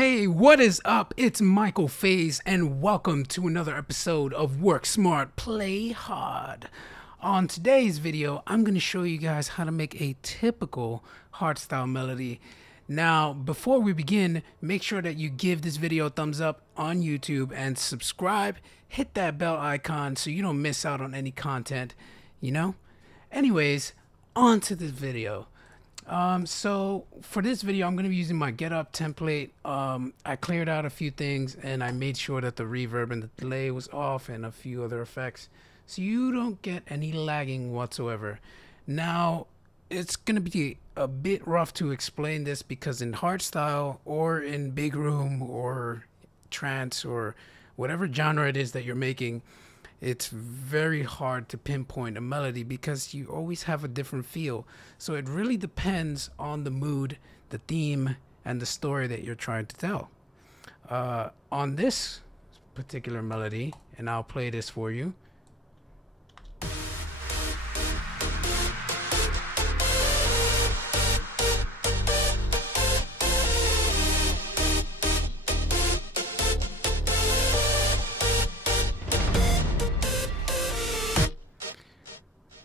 Hey, what is up? It's Michael Faze, and welcome to another episode of Work Smart, Play Hard. On today's video, I'm going to show you guys how to make a typical hardstyle melody. Now, before we begin, make sure that you give this video a thumbs up on YouTube and subscribe. Hit that bell icon so you don't miss out on any content, Anyways, on to this video. So for this video, I'm going to be using my Get Up template. I cleared out a few things and I made sure that the reverb and the delay was off and a few other effects, so you don't get any lagging whatsoever. Now, it's going to be a bit rough to explain this because in hardstyle or in big room or trance or whatever genre it is that you're making, it's very hard to pinpoint a melody because you always have a different feel. So it really depends on the mood, the theme, and the story that you're trying to tell. On this particular melody, and I'll play this for you.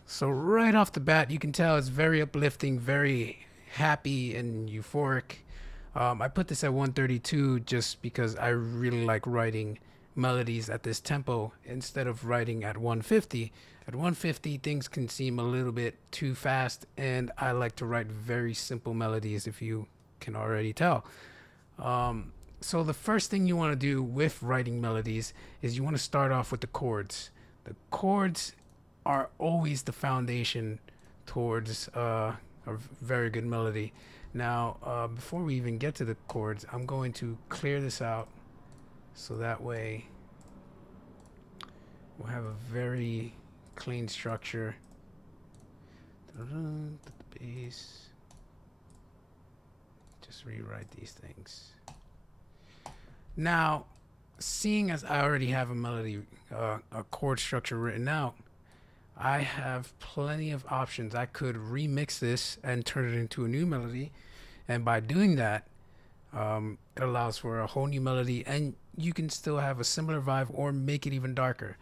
So right off the bat, you can tell it's very uplifting, very happy and euphoric. I put this at 132 just because I really like writing melodies at this tempo instead of writing at 150. At 150, things can seem a little bit too fast, and I like to write very simple melodies, if you can already tell. So the first thing you want to do with writing melodies is you want to start off with the chords. The chords are always the foundation towards a very good melody. Now, before we even get to the chords, I'm going to clear this out so that way we'll have a very clean structure. The bass. Just rewrite these things. Now, seeing as I already have a melody, a chord structure written out, I have plenty of options. I could remix this and turn it into a new melody, and by doing that, it allows for a whole new melody, and you can still have a similar vibe or make it even darker.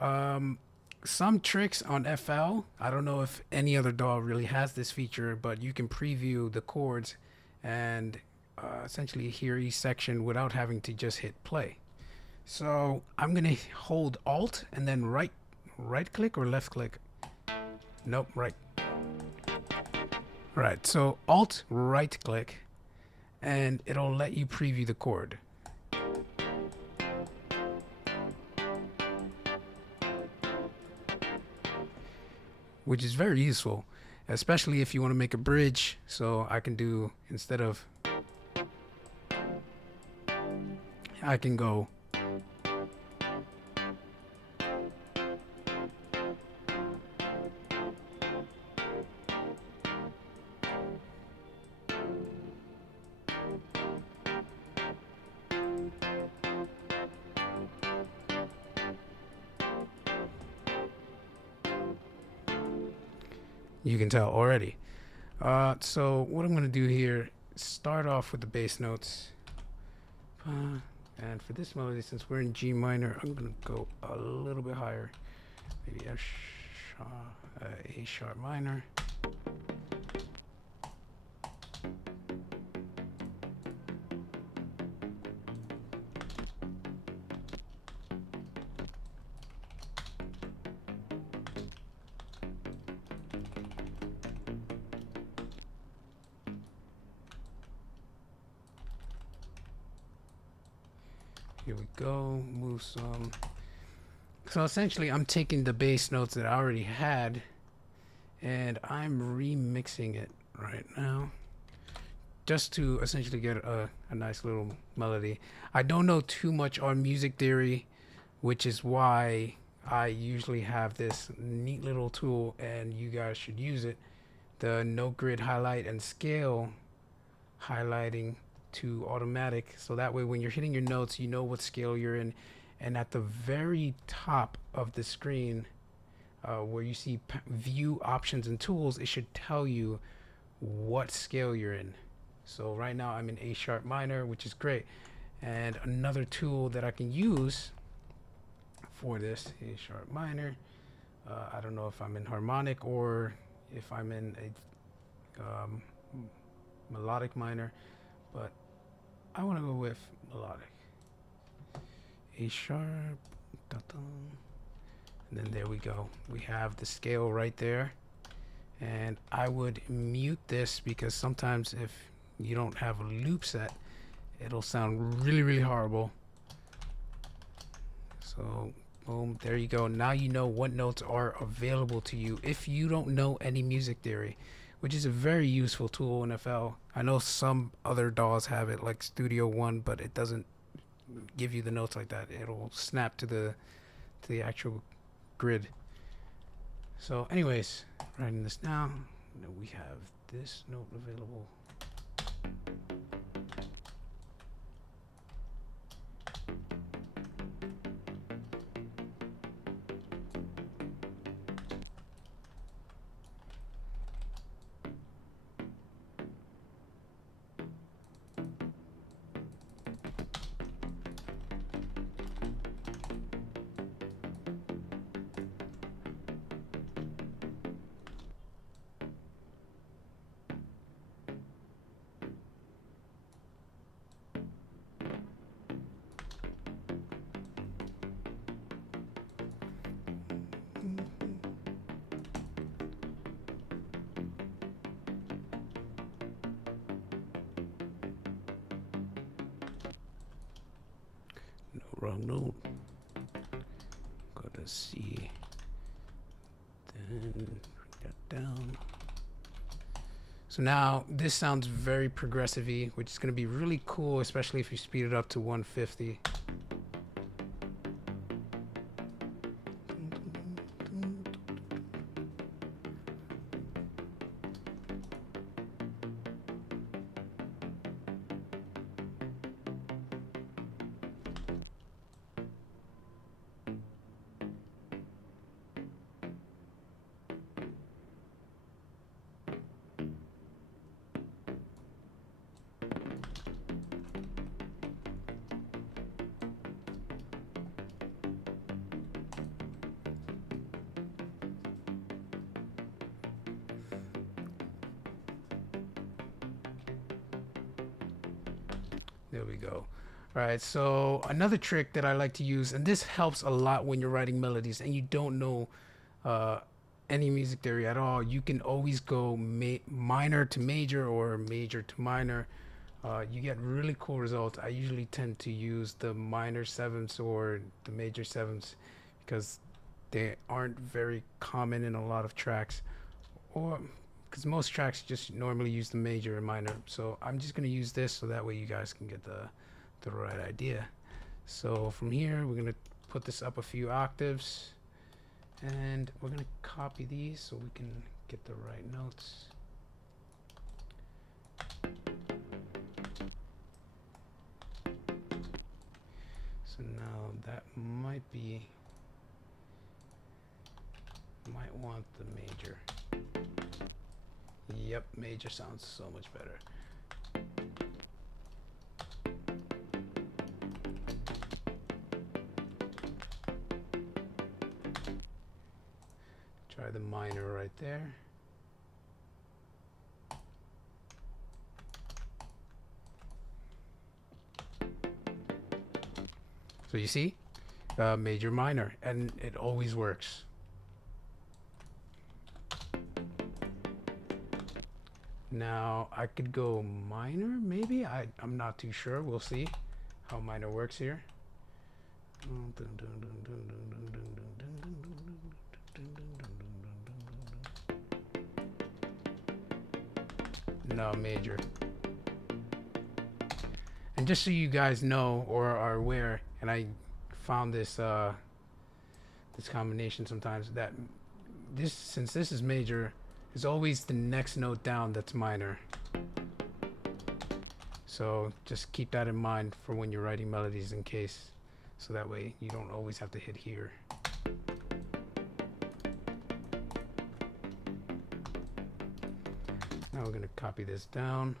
Some tricks on FL, I don't know if any other DAW really has this feature, but you can preview the chords and essentially hear each section without having to just hit play. So I'm gonna hold Alt and then right click or left click? Nope, right. Right, so Alt right click and it'll let you preview the chord. Which is very useful, especially if you want to make a bridge. So I can do, instead of, I can go you can tell already. So what I'm going to do here, start off with the bass notes. And for this melody, since we're in G minor, I'm going to go a little bit higher. Maybe A sharp minor. Here we go, move some. So essentially I'm taking the bass notes that I already had and I'm remixing it right now just to essentially get a nice little melody. I don't know too much on music theory, which is why I usually have this neat little tool, and you guys should use it, the note grid highlight and scale highlighting to automatic, so that way when you're hitting your notes you know what scale you're in, and at the very top of the screen where you see view options and tools, it should tell you what scale you're in. So right now I'm in A sharp minor, which is great. And another tool that I can use for this, A sharp minor, I don't know if I'm in harmonic or if I'm in a melodic minor, but I want to go with melodic. A sharp, and then there we go. We have the scale right there. And I would mute this because sometimes if you don't have a loop set, it'll sound really, really horrible. So boom, there you go. Now you know what notes are available to you if you don't know any music theory, which is a very useful tool in FL. I know some other DAWs have it like Studio One, but it doesn't give you the notes like that. It'll snap to the actual grid. So anyways, writing this down, we have this note available. Wrong note. Go to C. Then bring that down. So now this sounds very progressive-y, which is going to be really cool, especially if you speed it up to 150. There we go. All right, so another trick that I like to use, and this helps a lot when you're writing melodies and you don't know any music theory at all, you can always go minor to major or major to minor. You get really cool results. I usually tend to use the minor sevenths or the major sevenths because they aren't very common in a lot of tracks, or because most tracks just normally use the major and minor. So I'm just going to use this so that way you guys can get the right idea. So from here we're going to put this up a few octaves, and we're going to copy these so we can get the right notes. So now that might want the major. Yep, major sounds so much better. Try the minor right there. So you see, major, minor, and it always works. Now I could go minor, maybe. I'm not too sure. We'll see how minor works here. No, major. And just so you guys know or are aware, and I found this this combination sometimes, that since this is major, is always the next note down that's minor. So just keep that in mind for when you're writing melodies, in case, so that way you don't always have to hit here. Now we're going to copy this down.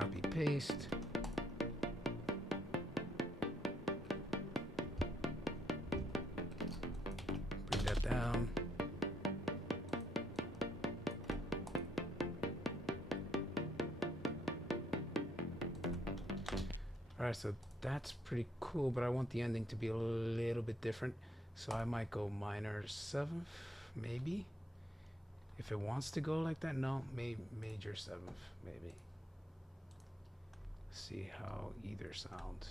Copy, paste. Bring that down. Alright, so that's pretty cool, but I want the ending to be a little bit different. So I might go minor 7th, maybe. If it wants to go like that, no, major 7th, maybe. See how either sounds.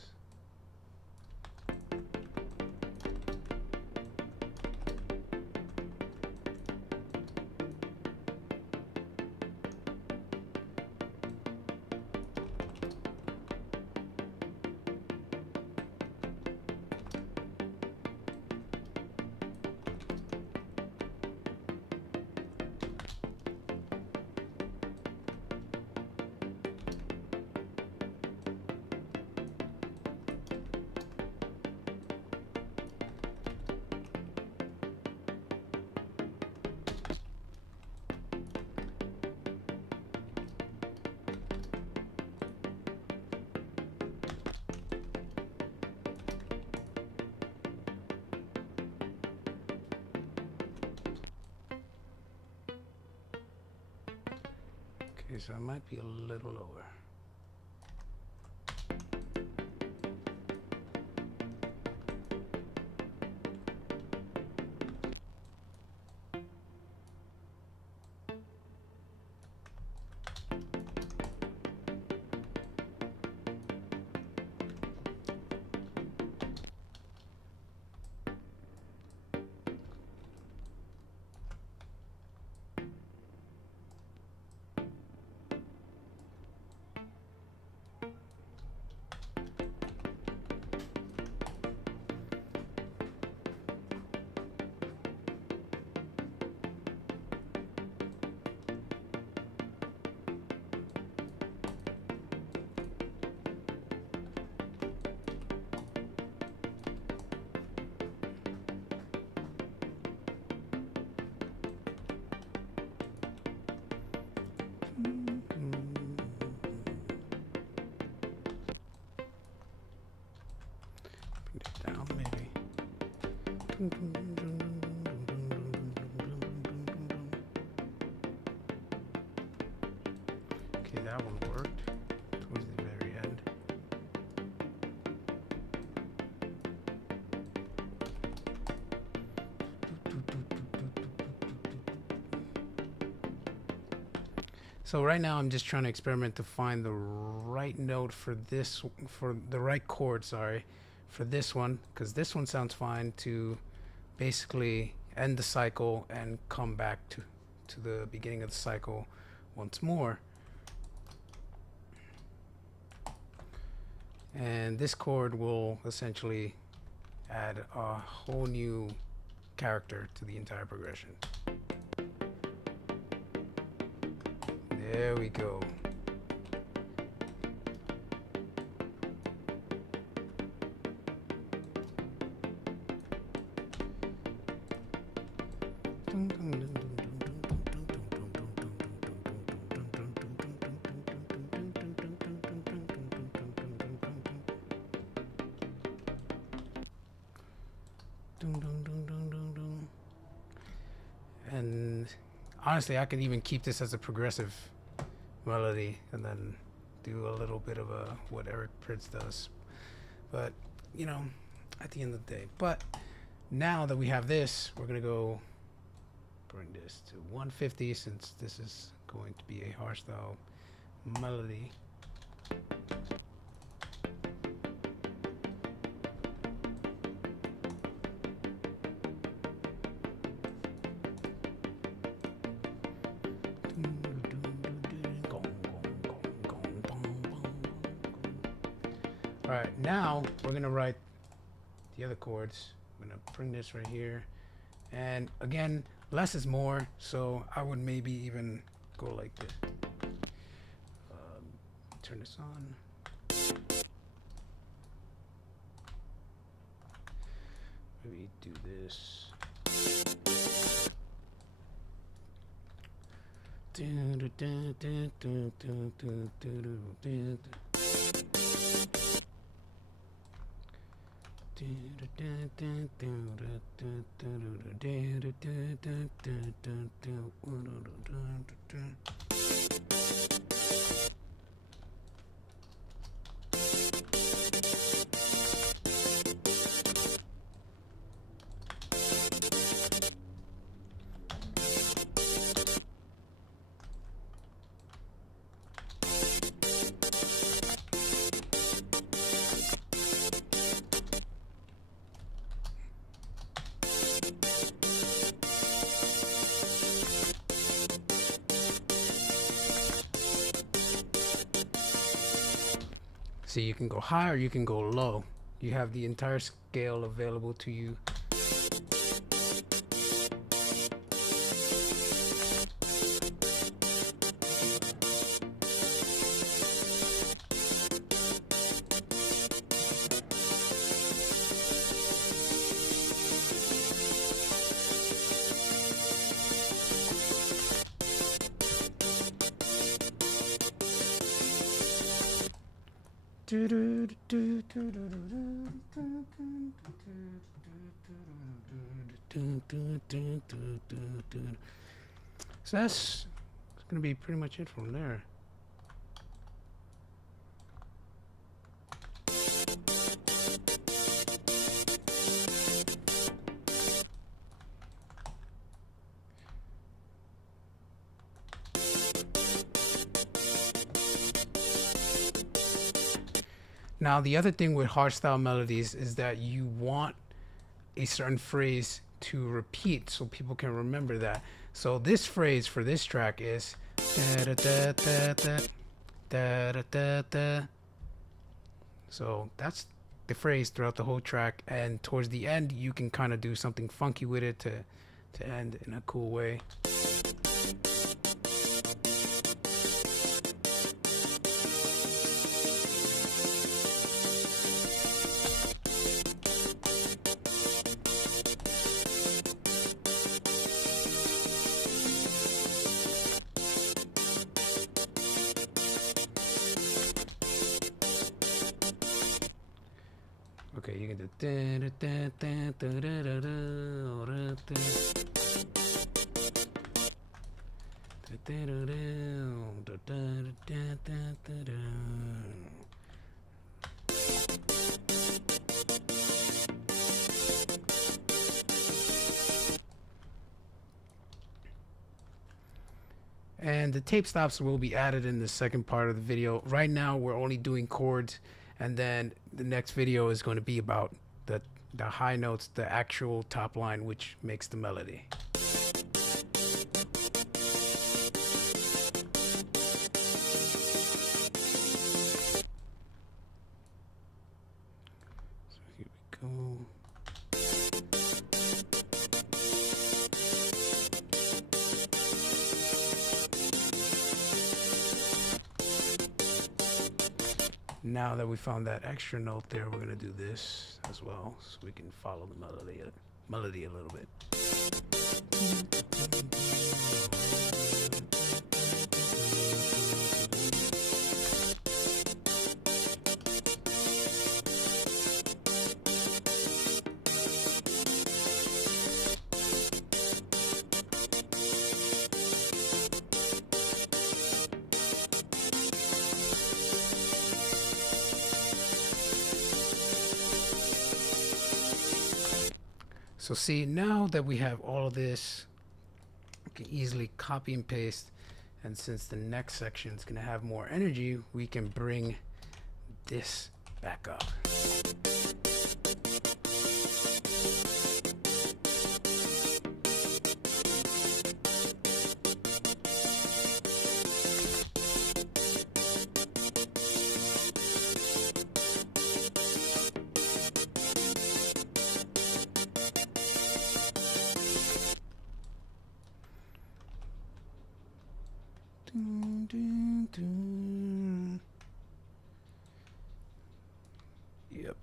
Okay, so I might be a little lower. Down maybe. Okay, that one worked towards the very end. So right now I'm just trying to experiment to find the right note for this, for the right chord, sorry, for this one, because this one sounds fine to basically end the cycle and come back to the beginning of the cycle once more. And this chord will essentially add a whole new character to the entire progression. There we go. And honestly, I could even keep this as a progressive melody and then do a little bit of a what Eric Prydz does, but you know, at the end of the day. But now that we have this, we're gonna go bring this to 150 since this is going to be a hardstyle melody. All right, now we're gonna write the other chords. I'm gonna bring this right here, and again, less is more, so I would maybe even go like this. Turn this on. Maybe do this. See, you can go high or you can go low. You have the entire scale available to you. So that's gonna be pretty much it from there. Now, the other thing with hardstyle melodies is that you want a certain phrase to repeat so people can remember that. So this phrase for this track is da da da da da da da da da. So that's the phrase throughout the whole track, and towards the end you can kind of do something funky with it to end in a cool way. Okay, you can do and the tape stops will be added in the second part of the video. Right now we're only doing chords, and then the next video is going to be about the high notes, the actual top line, which makes the melody. So here we go. Now that we found that extra note there, we're gonna do this as well, so we can follow the melody a little bit. So see, now that we have all of this, we can easily copy and paste, and since the next section is going to have more energy, we can bring this back up. Yep.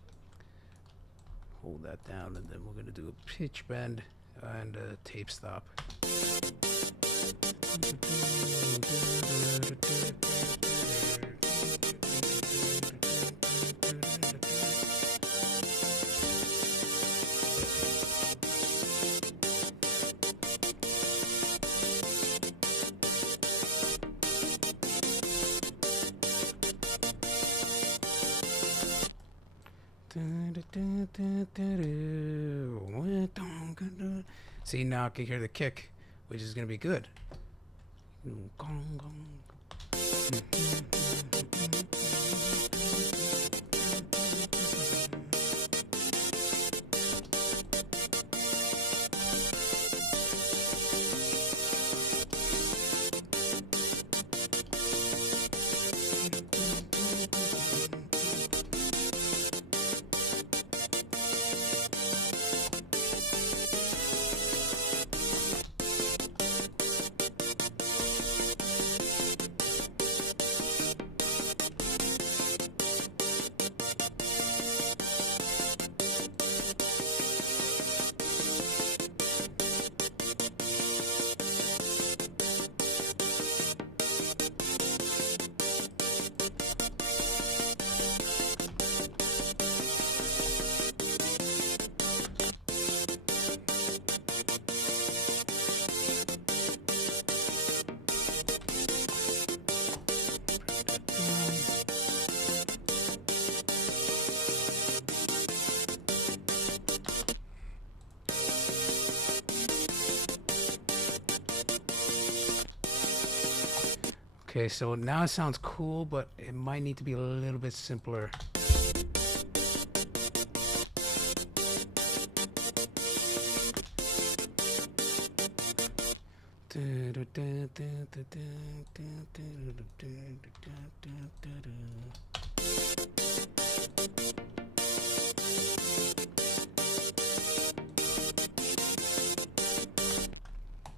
Hold that down, and then we're going to do a pitch bend and a tape stop. See, now I can hear the kick, which is gonna be good. Okay, so now it sounds cool, but it might need to be a little bit simpler.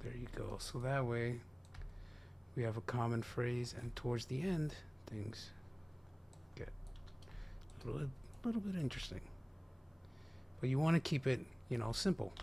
There you go. So that way we have a common phrase, and towards the end things get a little bit interesting. But you want to keep it, you know, simple.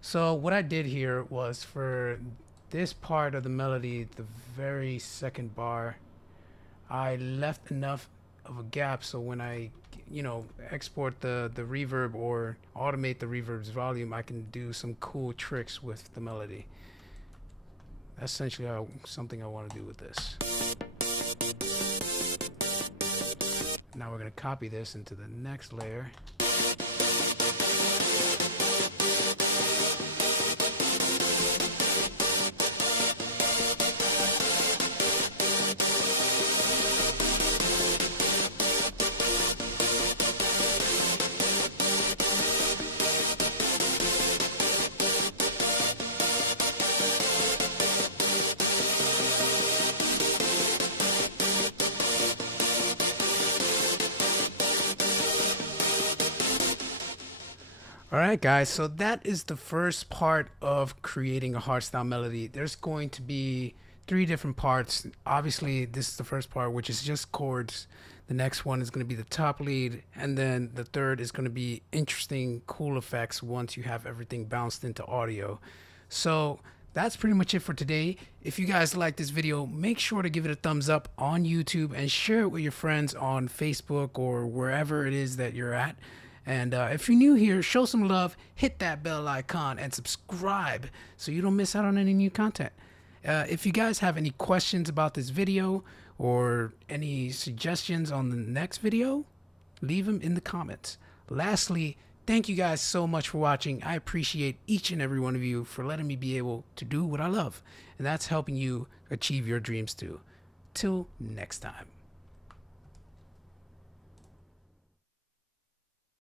So what I did here was, for this part of the melody, the very second bar, I left enough of a gap so when I, you know, export the reverb or automate the reverb's volume, I can do some cool tricks with the melody. That's essentially something I want to do with this. Now we're going to copy this into the next layer. Alright guys, so that is the first part of creating a hardstyle melody. There's going to be 3 different parts. Obviously this is the first part, which is just chords. The next one is going to be the top lead, and then the third is going to be interesting, cool effects once you have everything bounced into audio. So that's pretty much it for today. If you guys like this video, make sure to give it a thumbs up on YouTube and share it with your friends on Facebook or wherever it is that you're at. And if you're new here, show some love, hit that bell icon, and subscribe so you don't miss out on any new content. If you guys have any questions about this video or any suggestions on the next video, leave them in the comments. Lastly, thank you guys so much for watching. I appreciate each and every one of you for letting me be able to do what I love, and that's helping you achieve your dreams too. Till next time.